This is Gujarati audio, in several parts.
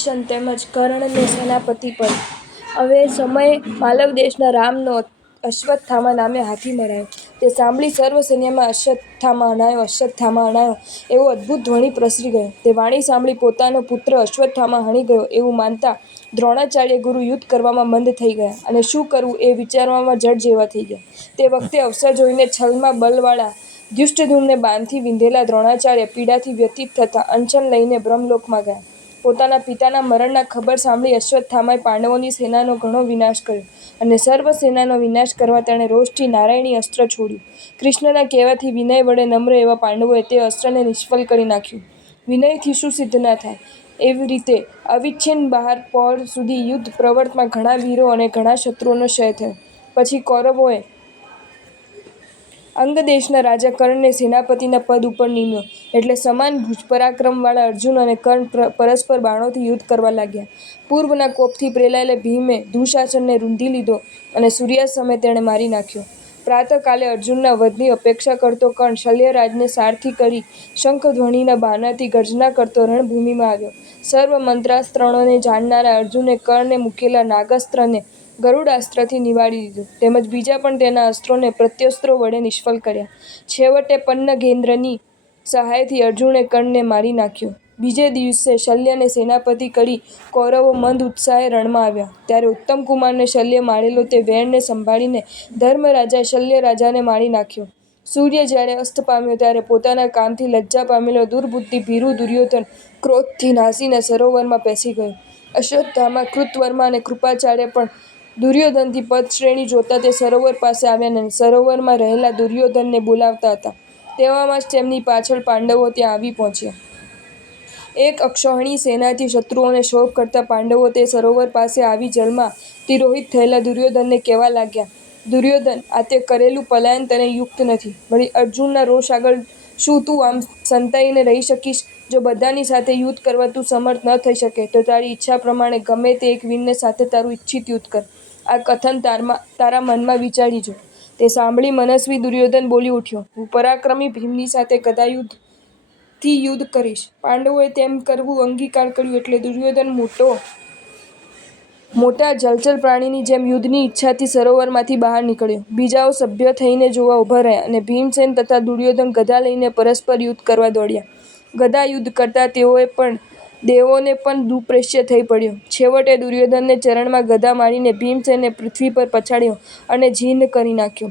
અંશન તેમજ કર્ણને સેનાપતિ પર. હવે સમય માલવ દેશના રામનો અશ્વત્થામા નામે હાથી મરાયો. તે સાંભળી સર્વ સૈન્યમાં અશ્વત્થામા હણાયો, અશ્વત્થામા હણાયો એવો અદ્ભુત ધ્વનિ પ્રસરી ગયો. તે વાણી સાંભળી પોતાનો પુત્ર અશ્વત્થામા હણી ગયો એવું માનતા દ્રોણાચાર્ય ગુરુ યુદ્ધ કરવામાં મંદ થઈ ગયા અને શું કરવું એ વિચારવામાં જડ જેવા થઈ ગયા. તે વખતે અવસર જોઈને છલમાં બલવાળા ધૃષ્ટદ્યુમ્નને બાણથી વિંધેલા દ્રોણાચાર્ય પીડાથી વ્યથિત થતા અંશન લઈને બ્રહ્મલોકમાં ગયા. પોતાના પિતાના મરણના ખબર સાંભળી અશ્વત્થામાએ પાંડવોની સેનાનો ઘણો વિનાશ કર્યો અને સર્વ સેનાનો વિનાશ કરવા તેણે રોષથી નારાયણી અસ્ત્ર છોડ્યું. કૃષ્ણના કહેવાથી વિનય વડે નમ્ર એવા પાંડવોએ તે અસ્ત્રને નિષ્ફળ કરી નાખ્યું. વિનયથી શું સિદ્ધ ના થાય? એવી રીતે અવિચ્છિન્ન બહાર પહોર સુધી યુદ્ધ પ્રવર્તમાં ઘણા વીરો અને ઘણા શત્રુઓનો ક્ષય થયો. પછી કૌરવોએ અંગ દેશના રાજા કર્ણને સેનાપતિના પદ ઉપર નિમ્યો. એટલે સમાન ભુજપરાક્રમવાળા અર્જુન અને કર્ણ પરસ્પર બાણોથી યુદ્ધ કરવા લાગ્યા. પૂર્વના કોપથી પ્રેલાયેલા ભીમે દુશાસનને રૂંધી લીધો અને સૂર્યાસ્ત સમયે તેણે મારી નાખ્યો. પ્રાતઃકાલે અર્જુનના વધની અપેક્ષા કરતો કર્ણ શલ્યરાજને સારથી કરી શંખધ્વનિના બાનાથી ગર્જના કરતો રણભૂમિમાં આવ્યો. સર્વ મંત્રાસ્ત્રોને જાણનારા અર્જુને કર્ણને મૂકેલા નાગાસ્ત્રને ગરુડાસ્ત્રથી નિવાળી દીધું તેમજ બીજા પણ તેના અસ્ત્રોને પ્રત્યસ્ત્રો વડે નિષ્ફળ કર્યા. છેવટે પન્નગેન્દ્રની સહાયથી અર્જુને કર્ણને મારી નાખ્યો. બીજે દિવસે શલ્યને સેનાપતિ કરી કૌરવો મંદ ઉત્સાહે રણમાં આવ્યા. ત્યારે ઉત્તમકુમારને શલ્યે મારેલો તે વેણને સંભાળીને ધર્મરાજાએ શલ્યરાજાને મારી નાખ્યો. સૂર્ય જ્યારે અસ્ત પામ્યો ત્યારે પોતાના કામથી લજ્જા પામેલો દુર્બુદ્ધિ ભીરુ દુર્યોધન ક્રોધથી નાસીને સરોવરમાં પેસી ગયો. અશ્વત્થામા, કૃતવર્મા અને કૃપાચાર્ય પણ દુર્યોધનથી પદશ્રેણી જોતા તે સરોવર પાસે આવ્યા અને સરોવરમાં રહેલા દુર્યોધનને બોલાવતા હતા. તેવામાં જ તેમની પાછળ પાંડવો ત્યાં આવી પહોંચ્યા. એક અક્ષૌહિણી સેનાથી શત્રુઓને ક્ષોભ કરતા પાંડવો તે સરોવર પાસે આવી જલમાં તિરોહિત થયેલા દુર્યોધનને કહેવા લાગ્યા, દુર્યોધન, આ તે કરેલું પલાયન તને યુક્ત નથી. વળી અર્જુનના રોષ આગળ શું તું આમ સંતાઈને રહી શકીશ? જો બધાની સાથે યુદ્ધ કરવા તું સમર્થ ન થઈ શકે તો તારી ઈચ્છા પ્રમાણે ગમે તે એક વીરને સાથે તારું ઈચ્છિત યુદ્ધ કર. આ કથન તારા મનમાં વિચારી જો. તે સાંભળી મનસ્વી દુર્યોધન બોલી ઉઠ્યો, હું પરાક્રમી ભીમની સાથે ગદાયુધથી યુદ્ધ કરીશ. પાંડવોએ તેમ કરવું અંગીકાર કર્યું એટલે દુર્યોધન મોટા જલચર પ્રાણીની જેમ યુદ્ધની ઈચ્છાથી સરોવરમાંથી બહાર નીકળ્યો. બીજાઓ સભ્ય થઈને જોવા ઊભા રહ્યા અને ભીમસેન તથા દુર્યોધન ગદા લઈને પરસ્પર યુદ્ધ કરવા દોડ્યા. ગદા યુદ્ધ કરતા દેવોને પણ દુઃપ્રેસ્ય થઈ પડ્યો. છેવટે દુર્યોધનને ચરણમાં ગદા મારીને ભીમસેને પૃથ્વી પર પછાડ્યો અને જીર્ણ કરી નાખ્યો.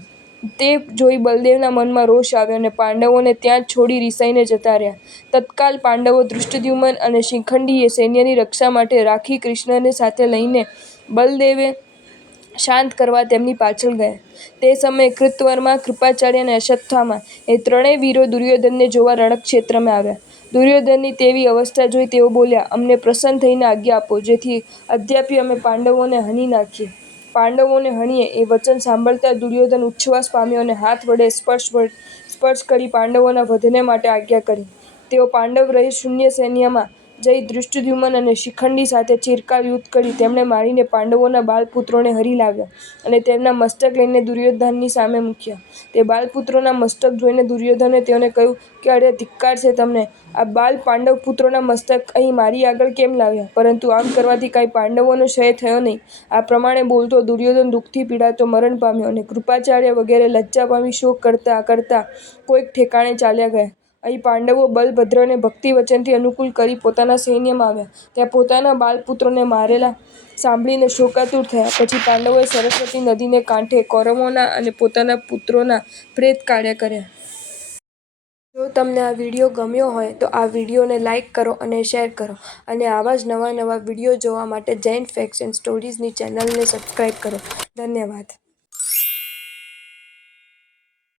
તે જોઈ બલદેવના મનમાં રોષ આવ્યો અને પાંડવોને ત્યાં જ છોડી રિસાઈને જતા રહ્યા. તત્કાલ પાંડવો ધૃષ્ટદ્યુમ્ન અને શિખંડીએ સૈન્યની રક્ષા માટે રાખી કૃષ્ણને સાથે લઈને બલદેવને શાંત કરવા તેમની પાછળ ગયા. તે સમયે કૃતવર્મા, કૃપાચાર્ય અને અશ્વત્થામા એ ત્રણેય વીરો દુર્યોધનને જોવા રણક્ષેત્રમાં આવ્યા. દુર્યોધનની તેવી અવસ્થા જોઈ તેઓ બોલ્યા, અમને પ્રસન્ન થઈને આજ્ઞા આપો જેથી અદ્યાપી અમે પાંડવોને હણી નાખીએ. પાંડવોને હણીએ એ વચન સાંભળતા દુર્યોધન ઉચ્છ્વાસ પામ્યો અને હાથ વડે સ્પર્શ કરી પાંડવોના વધને માટે આજ્ઞા કરી. તેઓ પાંડવ રહિત શૂન્ય સૈન્યમાં જઈ ધૃષ્ટદ્યુમ્ન અને શિખંડી સાથે ચિરકાલ યુદ્ધ કરી તેમને મારીને પાંડવોના બાલપુત્રોને હરી લાવ્યા અને તેમના મસ્તક લઈને દુર્યોધનની સામે મૂક્યા. તે બાલપુત્રોના મસ્તક જોઈને દુર્યોધને તેઓને કહ્યું કે અરે ધિક્કાર છે તમને, આ બાલ પાંડવપુત્રોના મસ્તક અહીં મારી આગળ કેમ લાવ્યા? પરંતુ આમ કરવાથી કાંઈ પાંડવોનો ક્ષય થયો નહીં. આ પ્રમાણે બોલતો દુર્યોધન દુઃખથી પીડાતો મરણ પામ્યો અને કૃપાચાર્ય વગેરે લજ્જા પામી શોક કરતા કોઈક ઠેકાણે ચાલ્યા ગયા. અહીં પાંડવો બલભદ્રને ભક્તિ વચનથી અનુકૂળ કરી પોતાના સૈન્યમાં આવ્યા. ત્યાં પોતાના બાલપુત્રોને મારેલા સાંભળીને શોકાતુર થયા. પછી પાંડવોએ સરસ્વતી નદીને કાંઠે કૌરવોના અને પોતાના પુત્રોના પ્રેત કાઢ્યા કર્યા. જો તમને આ વિડીયો ગમ્યો હોય તો આ વિડીયોને લાઇક કરો અને શેર કરો અને આવા જ નવા વિડીયો જોવા માટે જૈન ફેક્ટ્સ એન્ડ સ્ટોરીઝની ચેનલને સબસ્ક્રાઈબ કરો. ધન્યવાદ.